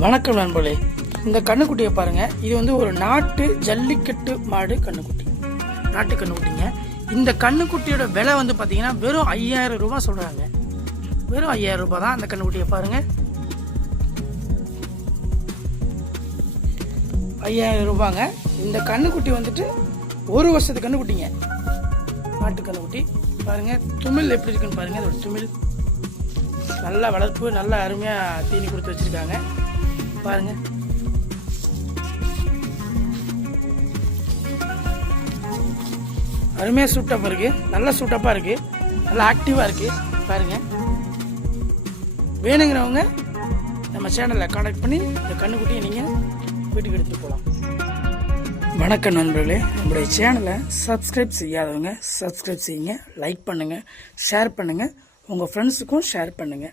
வணக்கம் நண்பர்களே, இந்த கண்ணுக்குட்டியை பாருங்க. இது வந்து ஒரு நாட்டு ஜல்லிக்கட்டு மாடு கண்ணுக்குட்டி, நாட்டு கண்ணுக்குட்டிங்க. இந்த கண்ணுக்குட்டியோட விலை வந்து பார்த்தீங்கன்னா வெறும் 5000 ரூபாய் சொல்றாங்க. வெறும் 5000 ரூபாய் தான். அந்த கண்ணுக்குட்டியை பாருங்க, 5000 ரூபாங்க. இந்த கண்ணுக்குட்டி வந்துட்டு 1 வருஷத்து கண்ணுக்குட்டிங்க, நாட்டு கண்ணுக்குட்டி. பாருங்க துமிழ் எப்படி இருக்குன்னு பாருங்க. அதோட துமிழ் நல்லா வளர்ப்பு, நல்லா அருமையா தீனி கொடுத்து வச்சிருக்காங்க பாருங்க. அருமையா சூட்டப்பா இருக்கு, நல்லா சூட்டப்பா இருக்கு, நல்லா ஆக்டிவா இருக்கு பாருங்க. வேணுங்கிறவங்க நம்ம சேனல்ல கான்டாக்ட் பண்ணி இந்த கண்ணுக்குட்டியை நீங்க வீட்டுக்கு எடுத்து போகலாம். வணக்கம் நண்பர்களே, நம்முடைய சேனலை சப்ஸ்கிரைப் செய்யாதவங்க சப்ஸ்கிரைப் செய்யுங்க, லைக் பண்ணுங்க, ஷேர் பண்ணுங்க, உங்க ஃப்ரெண்ட்ஸுக்கும் ஷேர் பண்ணுங்க.